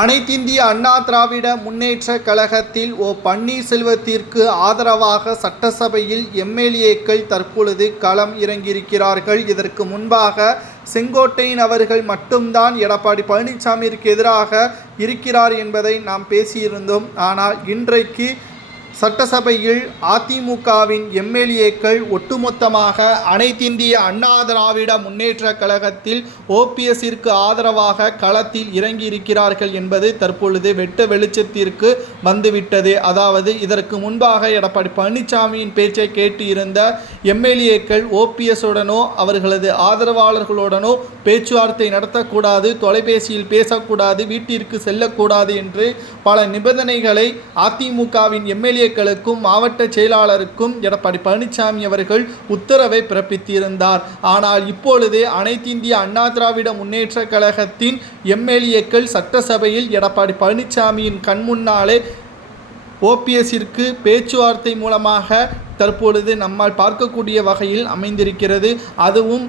அனைத்திந்திய அண்ணா திராவிட முன்னேற்ற கழகத்தில் ஓ பன்னீர்செல்வத்திற்கு ஆதரவாக சட்டசபையில் எம்எல்ஏக்கள் தற்பொழுது களம் இறங்கியிருக்கிறார்கள். இதற்கு முன்பாக செங்கோட்டையின் அவர்கள் மட்டும்தான் எடப்பாடி பழனிசாமிற்கு எதிராக இருக்கிறார் என்பதை நாம் பேசியிருந்தோம். ஆனால் இன்றைக்கு சட்டசபையில் அதிமுகவின் எம்எல்ஏக்கள் ஒட்டுமொத்தமாக அனைத்திந்திய அண்ணா திராவிட முன்னேற்ற கழகத்தில் ஓபிஎஸ்ஸிற்கு ஆதரவாக களத்தில் இறங்கி இருக்கிறார்கள் என்பது தற்பொழுது வெட்ட வெளிச்சத்திற்கு வந்துவிட்டது. அதாவது இதற்கு முன்பாக எடப்பாடி பழனிசாமியின் பேச்சை கேட்டு இருந்த எம்எல்ஏக்கள் ஓபிஎஸ்ஸுடனோ அவர்களது ஆதரவாளர்களுடனோ பேச்சுவார்த்தை நடத்தக்கூடாது தொலைபேசியில் பேசக்கூடாது வீட்டிற்கு செல்லக்கூடாது என்று பல நிபந்தனைகளை அதிமுகவின் எம்எல்ஏ எம்எல்ஏக்களுக்கும் மாவட்ட செயலாளருக்கும் எடப்பாடி பழனிசாமி அவர்கள் உத்தரவை பிறப்பித்திருந்தார். ஆனால் இப்பொழுது அனைத்திந்திய அண்ணா திராவிட முன்னேற்ற கழகத்தின் எம்எல்ஏக்கள் சட்டசபையில் எடப்பாடி பழனிசாமியின் கண்முன்னாலே ஓபிஎஸ்ஸிற்கு பேச்சுவார்த்தை மூலமாக தற்பொழுது நம்மால் பார்க்கக்கூடிய வகையில் அமைந்திருக்கிறது. அதுவும்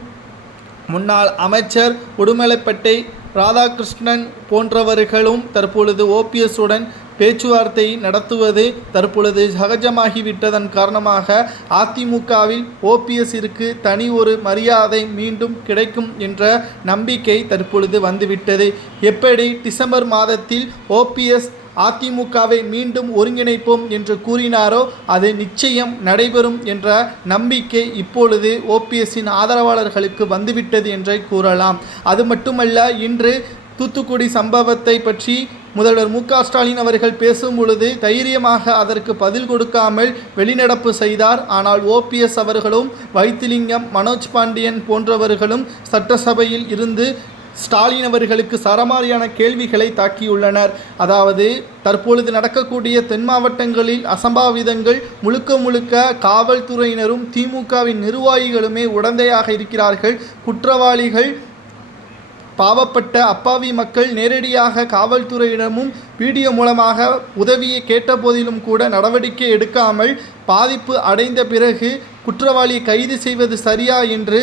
முன்னாள் அமைச்சர் உடுமலைப்பேட்டை ராதாகிருஷ்ணன் போன்றவர்களும் தற்பொழுது ஓபிஎஸ் உடன் பேச்சுவார்த்தை நடத்துவது தற்பொழுது சகஜமாகிவிட்டதன் காரணமாக அதிமுகவில் ஓபிஎஸ்ஸிற்கு தனி ஒரு மரியாதை மீண்டும் கிடைக்கும் என்ற நம்பிக்கை தற்பொழுது வந்துவிட்டது. எப்படி டிசம்பர் மாதத்தில் ஓபிஎஸ் அதிமுகவை மீண்டும் ஒருங்கிணைப்போம் என்று கூறினாரோ அது நிச்சயம் நடைபெறும் என்ற நம்பிக்கை இப்பொழுது ஓபிஎஸ்ஸின் ஆதரவாளர்களுக்கு வந்துவிட்டது என்றே கூறலாம். அது மட்டுமல்ல இன்று தூத்துக்குடி சம்பவத்தை பற்றி முதல்வர் மு க ஸ்டாலின் அவர்கள் பேசும் பொழுது தைரியமாக அதற்கு பதில் கொடுக்காமல் வெளிநடப்பு செய்தார். ஆனால் ஓபிஎஸ் அவர்களும் வைத்திலிங்கம் மனோஜ் பாண்டியன் போன்றவர்களும் சட்டசபையில் இருந்து ஸ்டாலின் அவர்களுக்கு சரமாரியான கேள்விகளை தாக்கியுள்ளனர். அதாவது தற்பொழுது நடக்கக்கூடிய தென் மாவட்டங்களில் அசம்பாவிதங்கள் முழுக்க முழுக்க காவல்துறையினரும் திமுகவின் நிர்வாகிகளுமே உடந்தையாக இருக்கிறார்கள். குற்றவாளிகள் பாவப்பட்ட அப்பாவி மக்கள் நேரடியாக காவல்துறையிடமும் வீடியோ மூலமாக உதவியை கேட்ட போதிலும் கூட நடவடிக்கை எடுக்காமல் பாதிப்பு அடைந்த பிறகு குற்றவாளியை கைது செய்வது சரியா என்று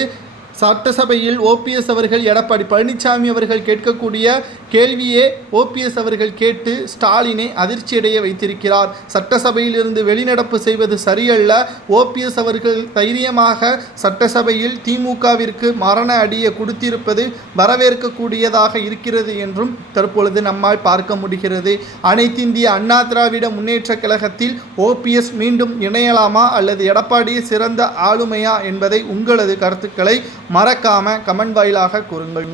சட்டசபையில் ஓபிஎஸ் அவர்கள் எடப்பாடி பழனிசாமி அவர்கள் கேட்கக்கூடிய கேள்வியே ஓபிஎஸ் அவர்கள் கேட்டு ஸ்டாலினை அதிர்ச்சியடைய வைத்திருக்கிறார். சட்டசபையில் இருந்து வெளிநடப்பு செய்வது சரியல்ல. ஓபிஎஸ் அவர்கள் தைரியமாக சட்டசபையில் திமுகவிற்கு மரண அடியை கொடுத்திருப்பது வரவேற்கக்கூடியதாக இருக்கிறது என்றும் தற்பொழுது நம்மால் பார்க்க முடிகிறது. அனைத்திந்திய அண்ணா திராவிட முன்னேற்ற கழகத்தில் ஓபிஎஸ் மீண்டும் இணையலாமா அல்லது எடப்பாடி சிறந்த ஆளுமையா என்பதை உங்களது கருத்துக்களை மறக்காம கமெண்ட் வாயிலாக கூறுங்கள்.